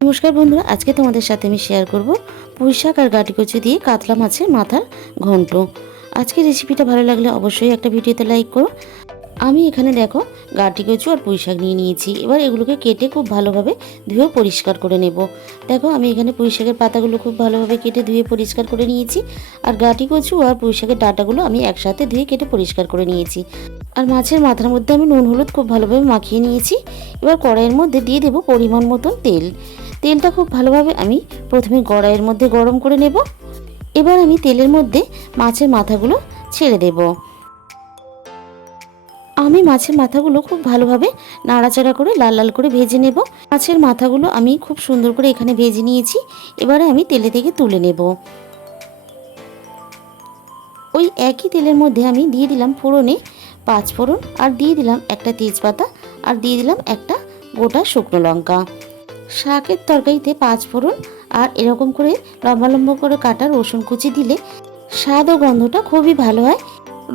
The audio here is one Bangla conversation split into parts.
নমস্কার বন্ধুরা, আজকে তোমাদের সাথে আমি শেয়ার করব পুঁই শাক আর গাটি কচু দিয়ে কাতলা মাছের মাথার ঘন্ট। আজকে রেসিপিটা ভালো লাগলে অবশ্যই একটা ভিডিওতে লাইক করো। আমি এখানে দেখো গাটি কচু আর পুঁই শাক নিয়ে নিয়েছি। এবার এগুলোকে কেটে খুব ভালোভাবে ধুয়ে পরিষ্কার করে নেব। দেখো, আমি এখানে পুঁই শাকের পাতাগুলো খুব ভালোভাবে কেটে ধুয়ে পরিষ্কার করে নিয়েছি। আর গাটি কচু আর পুঁই শাকের ডাঁটাগুলো আমি একসাথে ধুয়ে কেটে পরিষ্কার করে নিয়েছি। আর মাছের মাথার মধ্যে আমি নুন, হলুদ খুব ভালোভাবে মাখিয়ে নিয়েছি। এবার কড়াইয়ের মধ্যে দিয়ে দেবো পরিমাণ মতন তেল। তেলটা খুব ভালোভাবে আমি প্রথমে কড়াইয়ের মধ্যে গরম করে নেব। এবার আমি তেলের মধ্যে মাছের মাথাগুলো ছেড়ে দেব। আমি মাছের মাথাগুলো খুব ভালোভাবে নাড়াচাড়া করে লাল লাল করে ভেজে নেব। মাছের মাথাগুলো আমি খুব সুন্দর করে এখানে ভেজে নিয়েছি। এবারে আমি তেলে থেকে তুলে নেব। ওই একই তেলের মধ্যে আমি দিয়ে দিলাম ফোড়নে পাঁচ ফোড়ন আর দিয়ে দিলাম একটা তেজপাতা, আর দিয়ে দিলাম একটা গোটা শুকনো লঙ্কা। শাকের তরকারিতে পাঁচ ফোড়ন আর এরকম করে লম্বা লম্বা করে কাটা রসুন কুচি দিলে স্বাদ ও গন্ধটা খুবই ভালো হয়।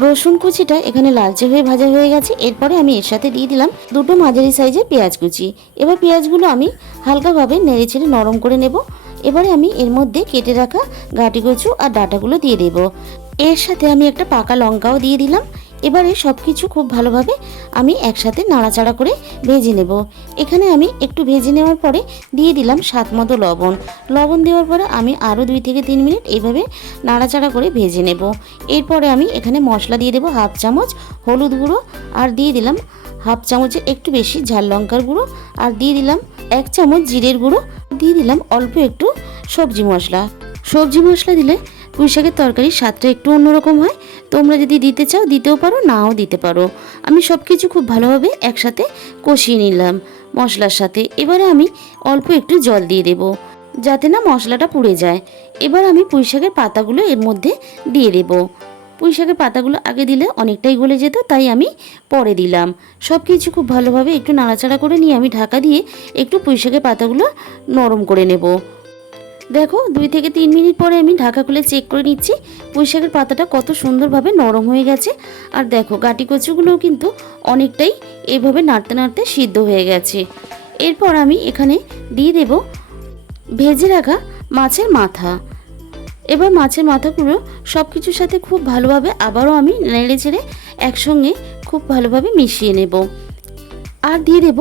রসুন কুচিটা এখানে লালচে হয়ে ভাজা হয়ে গেছে। এরপরে আমি এর সাথে দিয়ে দিলাম দুটো মাঝারি সাইজের পেঁয়াজ কুচি। এবার পেঁয়াজগুলো আমি হালকাভাবে নেড়ে ছেড়ে নরম করে নেব। এবারে আমি এর মধ্যে কেটে রাখা গাটি কচু আর ডাটাগুলো দিয়ে দেব। এর সাথে আমি একটা পাকা লঙ্কাও দিয়ে দিলাম। এবারে সব কিছু খুব ভালোভাবে আমি একসাথে নাড়াচাড়া করে ভেজে নেব। এখানে আমি একটু ভেজে নেওয়ার পরে দিয়ে দিলাম স্বাদ মতো লবণ। লবণ দেওয়ার পরে আমি আরও দুই থেকে তিন মিনিট এইভাবে নাড়াচাড়া করে ভেজে নেব। এরপরে আমি এখানে মশলা দিয়ে দেবো হাফ চামচ হলুদ গুঁড়ো আর দিয়ে দিলাম হাফ চামচের একটু বেশি ঝাল লঙ্কার গুঁড়ো আর দিয়ে দিলাম এক চামচ জিরের গুঁড়ো। দিয়ে দিলাম অল্প একটু সবজি মশলা। সবজি মশলা দিলে পুঁই শাকের তরকারির স্বাদটা একটু অন্যরকম হয়। তোমরা যদি দিতে চাও, দিতেও পারো, নাও দিতে পারো। আমি সব কিছু খুব ভালোভাবে একসাথে কষিয়ে নিলাম মশলার সাথে। এবারে আমি অল্প একটু জল দিয়ে দেব, যাতে না মশলাটা পুড়ে যায়। এবার আমি পুঁই শাকের পাতাগুলো এর মধ্যে দিয়ে দেব। পুঁই শাকের পাতাগুলো আগে দিলে অনেকটাই গলে যেত, তাই আমি পরে দিলাম। সব কিছু খুব ভালোভাবে একটু নাড়াচাড়া করে নিয়ে আমি ঢাকা দিয়ে একটু পুঁই শাকের পাতাগুলো নরম করে নেব। দেখো, দুই থেকে তিন মিনিট পরে আমি ঢাকা খুলে চেক করে নিচ্ছি। পুঁই শাকের পাতাটা কত সুন্দরভাবে নরম হয়ে গেছে। আর দেখো, গাটি কচুগুলোও কিন্তু অনেকটাই এভাবে নাড়তে নাড়তে সিদ্ধ হয়ে গেছে। এরপর আমি এখানে দিয়ে দেব ভেজে রাখা মাছের মাথা। এবার মাছের মাথাগুলো সব কিছুর সাথে খুব ভালোভাবে আবারও আমি নেড়ে চেড়ে একসঙ্গে খুব ভালোভাবে মিশিয়ে নেব। আর দিয়ে দেব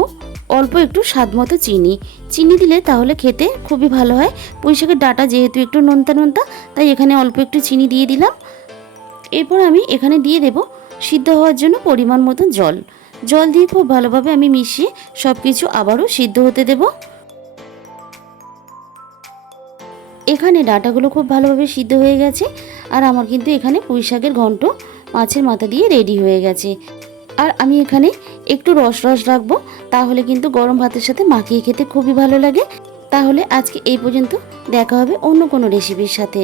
অল্প একটু স্বাদ মতো চিনি। চিনি দিলে তাহলে খেতে খুবই ভালো হয়। পুঁইশাকের ডাটা যেহেতু একটু নোনতা নোনতা, তাই এখানে অল্প একটু চিনি দিয়ে দিলাম। এরপর আমি এখানে দিয়ে দেব সিদ্ধ হওয়ার জন্য পরিমাণ মতো জল। জল দিয়ে খুব ভালোভাবে আমি মিশিয়ে সব কিছু আবারও সিদ্ধ হতে দেব। এখানে ডাটাগুলো খুব ভালোভাবে সিদ্ধ হয়ে গেছে, আর আমার কিন্তু এখানে পুঁই শাকের ঘন্ট মাছের মাথা দিয়ে রেডি হয়ে গেছে। আর আমি এখানে একটু রস রস রাখব, তাহলে কিন্তু গরম ভাতের সাথে মাখিয়ে খেতে খুবই ভালো লাগে। তাহলে আজকে এই পর্যন্ত, দেখা হবে অন্য কোনো রেসিপির সাথে।